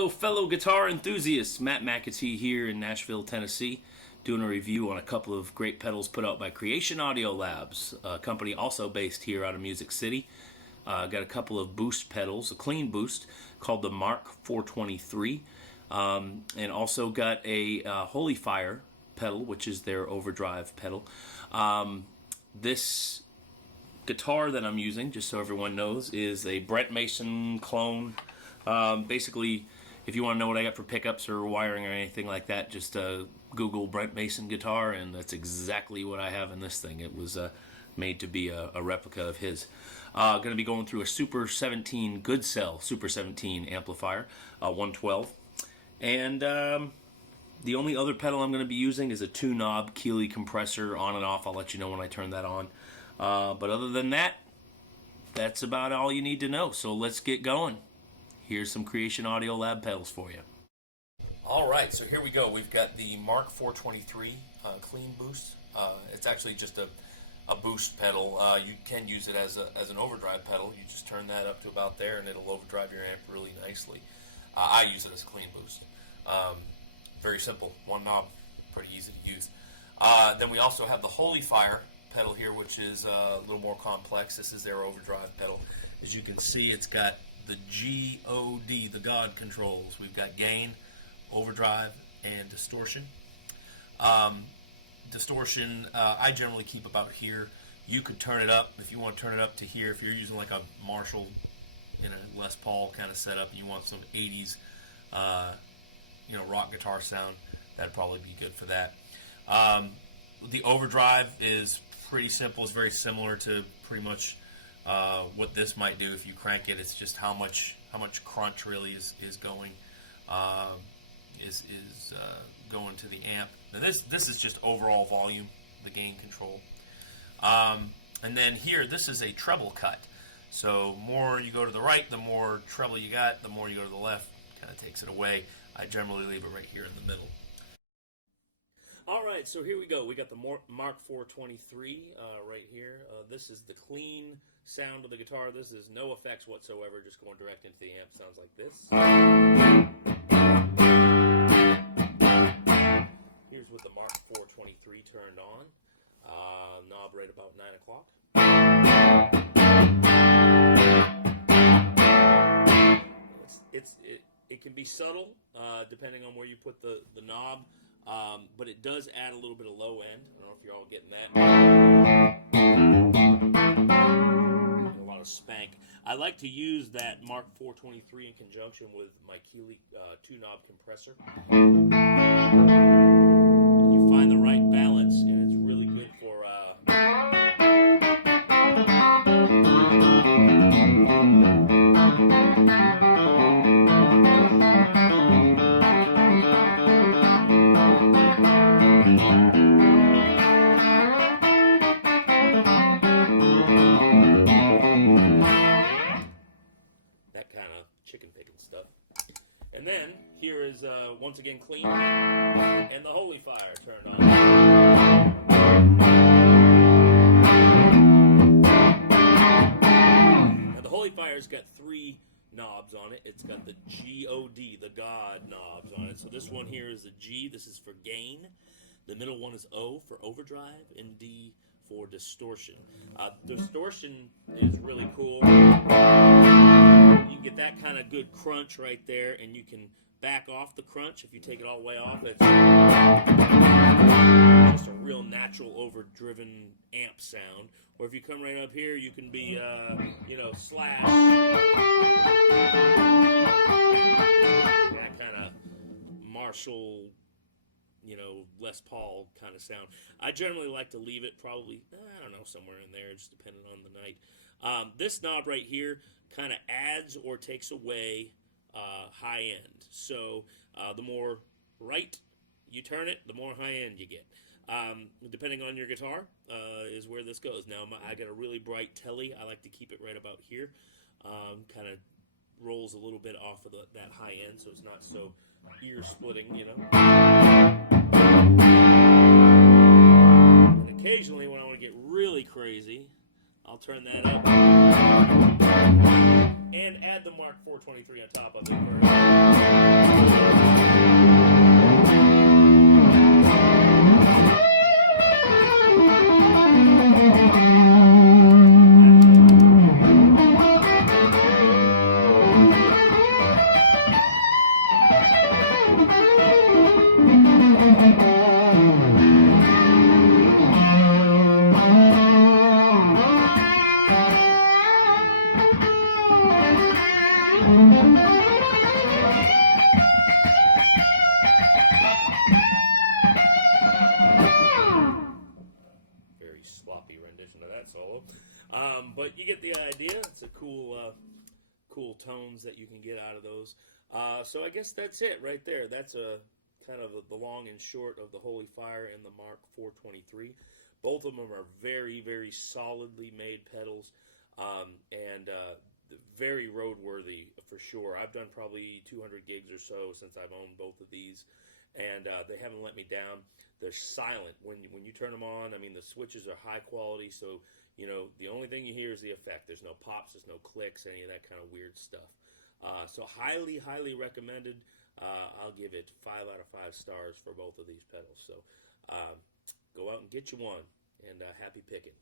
Hello, fellow guitar enthusiasts. Matt McAtee here in Nashville, Tennessee, doing a review on a couple of great pedals put out by Creation Audio Labs, a company also based here out of Music City. Got a couple of boost pedals, a clean boost called the Mark 423, and also got a Holy Fire pedal, which is their overdrive pedal. This guitar that I'm using, just so everyone knows, is a Brent Mason clone. Basically, if you want to know what I got for pickups or wiring or anything like that, just Google Brent Mason guitar, and that's exactly what I have in this thing. It was made to be a replica of his. Going to be going through a Super 17 Good Cell Super 17 amplifier, 112. And the only other pedal I'm going to be using is a 2-knob Keeley compressor on and off. I'll let you know when I turn that on. But other than that, that's about all you need to know. So let's get going. Here's some Creation Audio Lab pedals for you. All right, so here we go. We've got the Mark 423 clean boost. It's actually just a boost pedal. You can use it as an overdrive pedal. You just turn that up to about there, and it'll overdrive your amp really nicely. I use it as a clean boost. Very simple, one knob, pretty easy to use. Then we also have the Holy Fire pedal here, which is a little more complex. This is their overdrive pedal. As you can see, it's got the G-O-D, the God controls. We've got gain, overdrive, and distortion. Distortion, I generally keep about here. You could turn it up if you want to turn it up to here. If you're using like a Marshall, Les Paul kind of setup, and you want some 80s, rock guitar sound, that'd probably be good for that. The overdrive is pretty simple. It's very similar to pretty much what this might do if you crank it. It's just how much crunch really is going going to the amp. Now this is just overall volume, the gain control. And then here, this is a treble cut. So more you go to the right, the more treble you got. The more you go to the left, kind of takes it away. I generally leave it right here in the middle. All right, so here we go. We got the Mark 423 right here. This is the clean sound of the guitar. This is no effects whatsoever, just going direct into the amp. Sounds like this. Here's with the Mark 423 turned on. Knob right about 9 o'clock. It can be subtle depending on where you put the knob. But it does add a little bit of low end. I don't know if you're all getting that. And a lot of spank. I like to use that Mark 423 in conjunction with my Keeley 2-knob compressor. You find the right balance, and it's really good for chicken picking stuff. And then here is once again clean, and the Holy Fire turned on. Now the Holy Fire's got 3 knobs on it. It's got the G-O-D, the God knobs on it. So this one here is the G. This is for gain. The middle one is O for overdrive, and D for distortion. Distortion is really cool. You can get that kind of good crunch right there, and you can back off the crunch if you take it all the way off. It's just a real natural overdriven amp sound. Or if you come right up here, you can be, slash. That kind of Marshall, Les Paul kind of sound. I generally like to leave it probably, somewhere in there, just depending on the night. This knob right here kind of adds or takes away high end. So the more right you turn it, the more high end you get. Depending on your guitar is where this goes. Now I got a really bright telly. I like to keep it right about here. Kind of rolls a little bit off of that high end, so it's not so ear splitting, And occasionally when I want to get really crazy, I'll turn that up and add the Mark 423 on top of it. But you get the idea. It's a cool tones that you can get out of those. So I guess that's it right there. That's a kind of the long and short of the Holy Fire and the Mark 423. Both of them are very, very solidly made pedals, and very roadworthy for sure. I've done probably 200 gigs or so since I've owned both of these, and they haven't let me down. They're silent when you turn them on. I mean, the switches are high quality, so the only thing you hear is the effect. There's no pops, there's no clicks, any of that kind of weird stuff. So highly, highly recommended. I'll give it 5 out of 5 stars for both of these pedals. So go out and get you one, and happy picking.